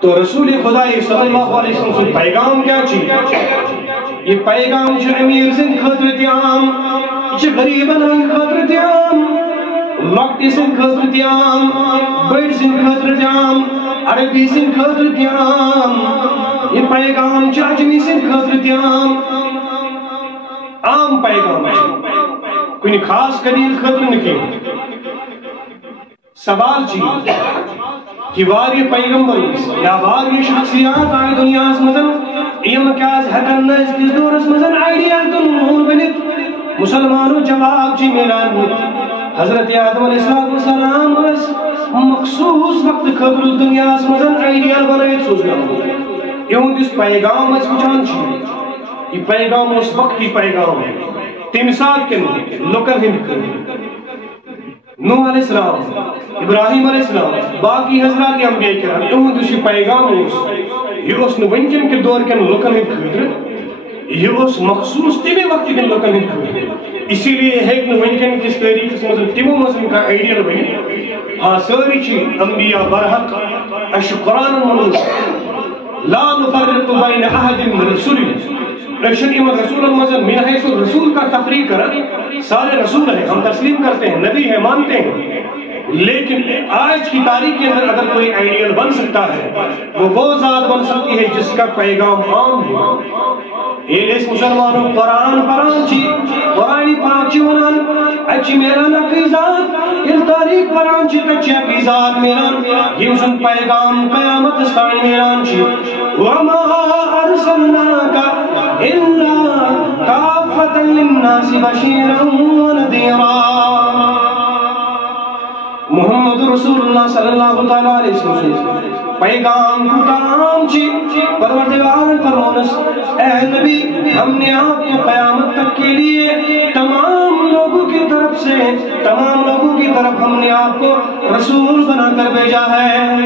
تو رسول خدا صلی اللہ علیہ وسلم سن پیغام کیا چیز یہ پیغام چھ امیر سن خطر تیام یہ غریبن ہن خطر تیام لکٹی سن خطر تیام بڑ سن خطر تیام عربی سن خطر تیام یہ پیغام چھ اجمی سن خطر تیام عام پیغام کوئی خاص قبیل خطر نکی سوال چیز کہ واری پیغمبر یا واری شخصیات آئی دنیا مزن ایم کیاز حکن نز کس دورس مزن آئیڈیال تنمون بنت مسلمانو جواب چی میلان حضرت آدم علیہ السلام اس مخصوص وقت خبر دنیا مزن آئیڈیال بنائیت سوزنا یوں دس پیغام اس کچھان چی یہ پیغام اس وقتی پیغام ہے تمثال کن لکر ہند کن نوح علیہ السلام ابراہیم علیہ السلام باقی حضرات انبیاء کرام یہود اس پیغام یہ اس ونکن کے دور کے لوکن ہند خاطر یہ اس مخصوص تمے وقت کے لوکن ہند خاطر اسی لیے ہے کہ ونکن کس تاریخ میں تمو مسلم کا آئیڈیل بنی ہاں ساری چیز انبیاء برحق اش قرآن لا نفرق بین احد من رسول رشن رسول المزن من حیث رسول کا تفریق کرن سارے رسول ہیں ہم تسلیم کرتے ہیں نبی ہے مانتے ہیں لیکن آج کی تاریخ کے اندر اگر کوئی آئیڈیل بن سکتا ہے وہ ذات بن سکتی ہے جس کا پیغام عام ہے یہ اس مسلمانوں قرآن پران چی قرآنی پاک چی ونان اچھی میرا نقی ذات یہ تاریخ پران چی کچھی اکی ذات میران یہ سن پیغام قیامت استعین میران چی وَمَا أَرْسَلْنَاكَ إِلَّا كَافَّةً لِلنَّاسِ بَشِيرًا وَنَذِيرًا محمد رسول اللہ صلی اللہ علیہ وسلم پیغام کو کام چی پروردگار فرمانس اے نبی ہم نے آپ کو قیامت تک کے لیے تمام لوگوں کی طرف سے تمام لوگوں کی طرف ہم نے آپ کو رسول بنا کر بھیجا ہے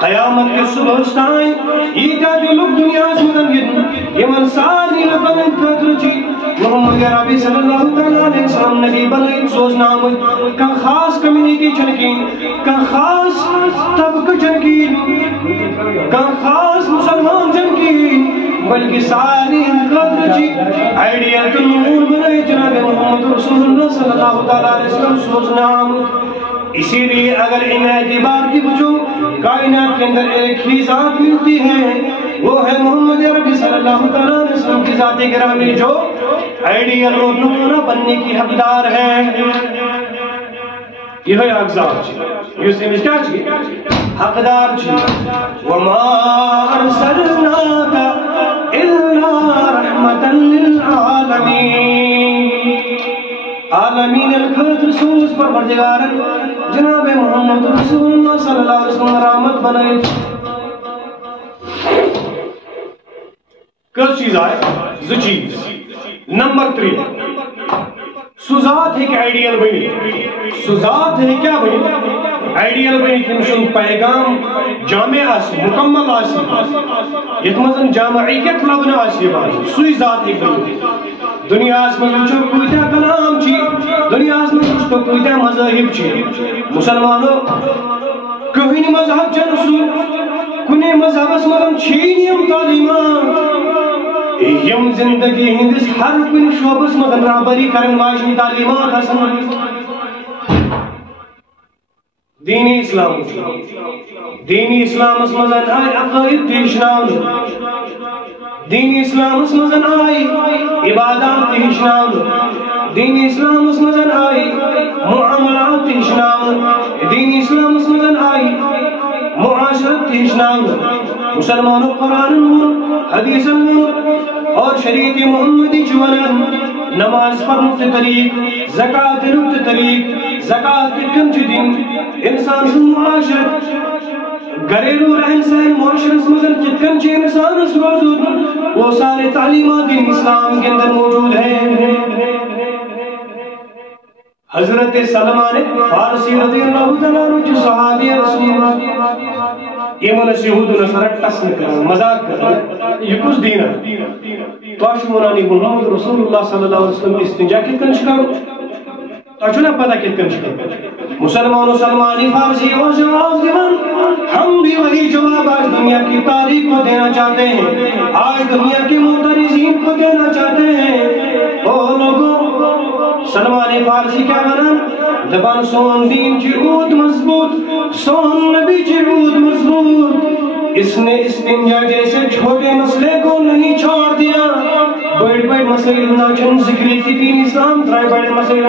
قیامت کے صبح استائیں یہ کیا جو لوگ دنیا سے مدنگن یہ منصاری لبنن قدر چی محمد عربی صلی اللہ علیہ وسلم نبی بلائیت سوچنا ہوئی کا خاص کمیونٹی چنکین کا خاص طبقہ چنکین کا خاص مسلمان چنکین بلکہ ساری قدر چی آئیڈیل تنمون بنائی جناب محمد رسول اللہ صلی اللہ علیہ وسلم سوچنا ہوئی اسی لیے اگر ان اعتبار کی بچوں کائنات کے اندر ایک ہی ذات ملتی ہے وہ ہے محمد عربی صلی اللہ علیہ وسلم کی ذات گرامی جو آئیڈیل اور نمونہ بننے کی حقدار ہے یہ ہے اقزار چیز یہ سمجھ کیا چیز حقدار چیز وَمَا أَرْسَلْنَاكَ إِلَّا رَحْمَةً لِلْعَالَمِينَ عالمین الخط رسول پروردگار جناب محمد رسول اللہ صلی اللہ علیہ وسلم رحمت بنائے کس چیز آئے زو چیز نمبر 3 سوزات ہے کہ آئیڈیل بنی سوزات ہے کیا بنی آئیڈیل بنی کہ مشن پیغام جامع آسی مکمل آسی یتمزن جامعیت لبنا آسی بانی سوی ذات ہے بنی دنیا میں جو کوئی کلام چی دنیا میں جو کوئی مذاہب چی مسلمانوں کہیں مذہب جنسو کنے مذہب اسمرم چھینیم تعلیمات یم زندگی ہندس ہر کن شعبس مدن رہبری کرن واجنی تعلیمات حسن دینی اسلام اس مزن آئی عقائد تیشنام دینی اسلام اس مزن آئی عبادات تیشنام دینی اسلام اس مزن آئی معاملات تیشنام دینی اسلام اس مزن آئی معاشرت تیشنام مسلمانوں قرآن حدیث اور شریعت محمدی چونن نماز پڑھنے طریق زکاة رکت طریق زکاة کتن چدین انسان سے معاشرت گھریلو رہن سہن معاشرت مزن کتن چی انسان اس موجود وہ سارے تعلیمات اسلام کے اندر موجود ہیں حضرت سلمان فارسی رضی اللہ تعالیٰ جو صحابی رسول یہ منس یہود نصرت ٹسن کرن مذاق کرن یہ کچھ دین ہے تو اشمونانی محمد رسول اللہ صلی اللہ علیہ وسلم استنجا کتن شکر تو چھنا پتا کتن شکر مسلمان و سلمانی فارسی اور جواب دیوان ہم بھی وہی جواب آج دنیا کی تاریخ کو دینا چاہتے ہیں، آج دنیا کے معترضین کو دینا چاہتے ہیں۔ او لوگوں، سلمان فارسی کیا بنان دبان سون دین چی عود مضبوط، سون نبی چی عود مضبوط، اس نے استنجا جیسے چھوٹے مسئلے کو نہیں چھوڑ دیا، بڑے بڑے مسائل ناچن ذکری کی دین اسلام ترائے بڑے مسائل